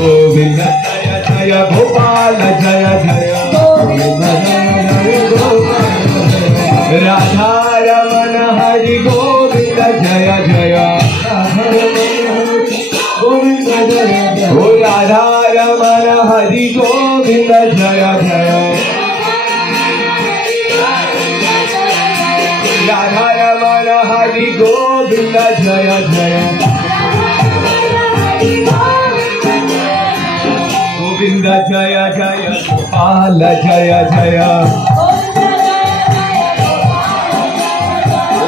Govinda Jaya Jaya Gopala Jaya Jaya Govinda Jaya Jaya Gopala Jaya Radha Ramana Hari Govinda Jaya Jaya Govinda Jaya Jaya Oh Radha Ramana Hari Govinda Jaya Jaya Radha Ramana Hari Govinda Jaya Jaya Govinda Jaya Jaya Gopala Jaya Jaya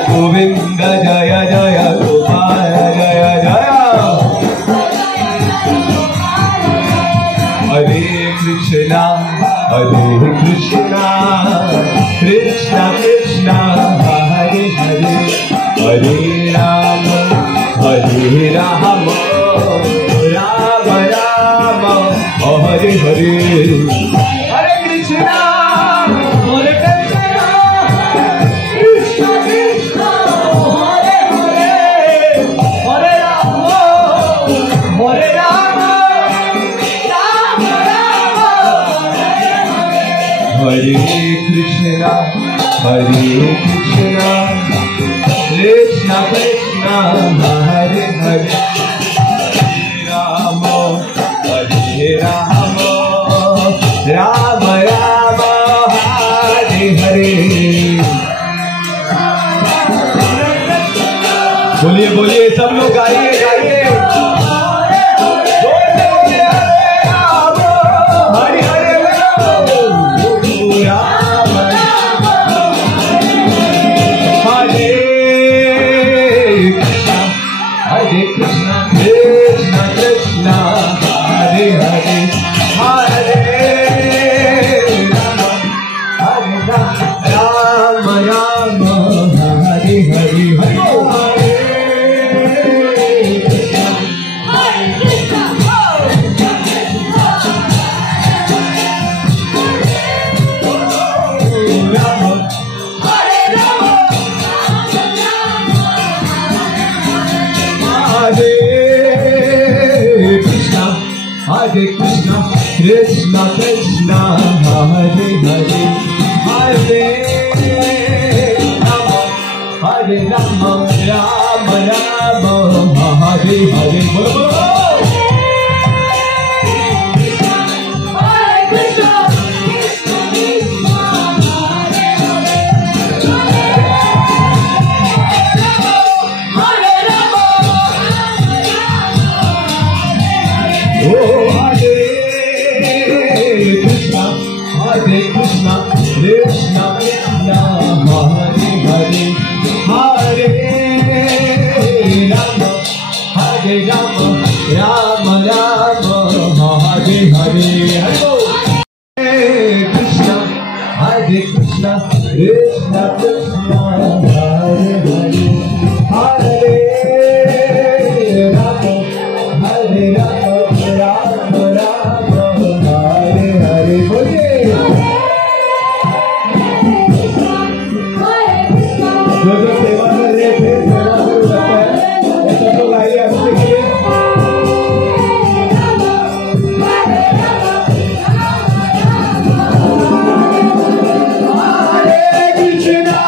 Govinda Jaya Jaya Gopala Jaya Jaya Hare Krishna Krishna Krishna Hare Hare Hare Rama Rama Rama Hare Hare Hare Krishna Krishna Krishna Hare Hare Hare Rama Rama Rama Hare Krishna Krishna Krishna Hare Hare Rama Rama Rama Hare Hare बोलिए बोलिए सब लोग गाइए गाइए Hare Hare Krishna Krishna Krishna Hare Hare Hare Rama Rama Rama Hare Hare Hare Krishna Krishna Krishna Hare Hare Hare Rama Rama Rama Hare Hare Bolo Hare Krishna Krishna Krishna Hare Hare Hare Rama Oh Krishna Krishna Krishna Hare Hare Hare Rama Rama Rama Hare Hare Hare Krishna Krishna Krishna Hare Hare Hare Rama Rama Rama Hare Hare बोलिए जो सेवा कर रहे थे सेवा शुरू करते हैं सब लोग आइए अभी देखिए Hare Krishna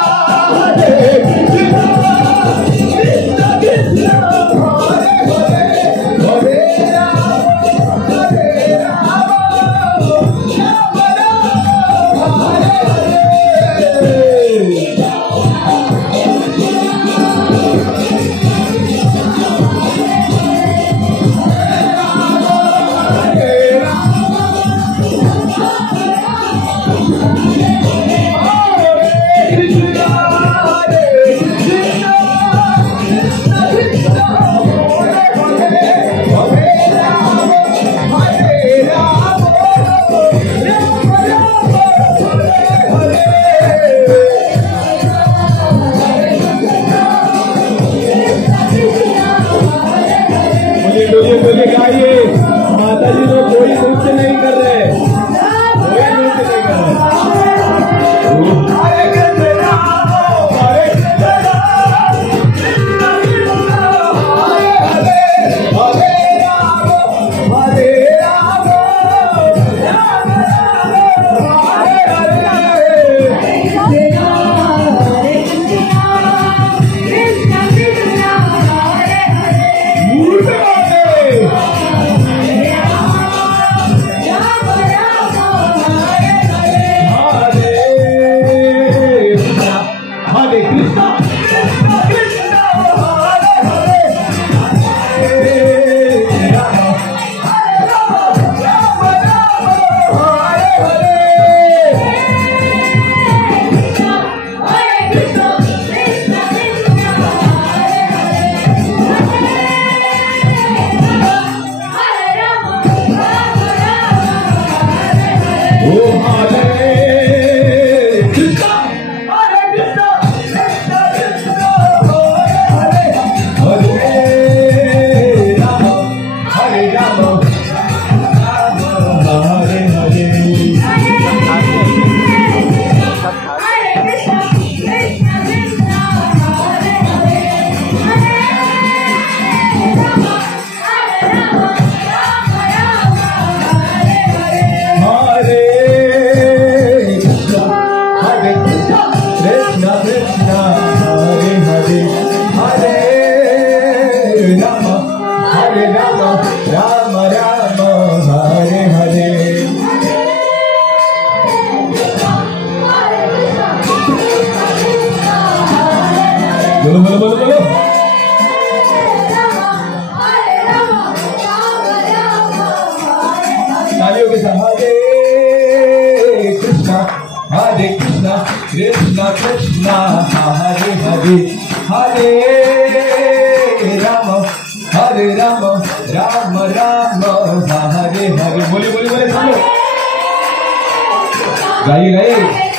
Krishna Krishna Hare Hare Hare Rama Hare Rama Rama Rama Hare Hare बोले बोले बोले गाइए गाइए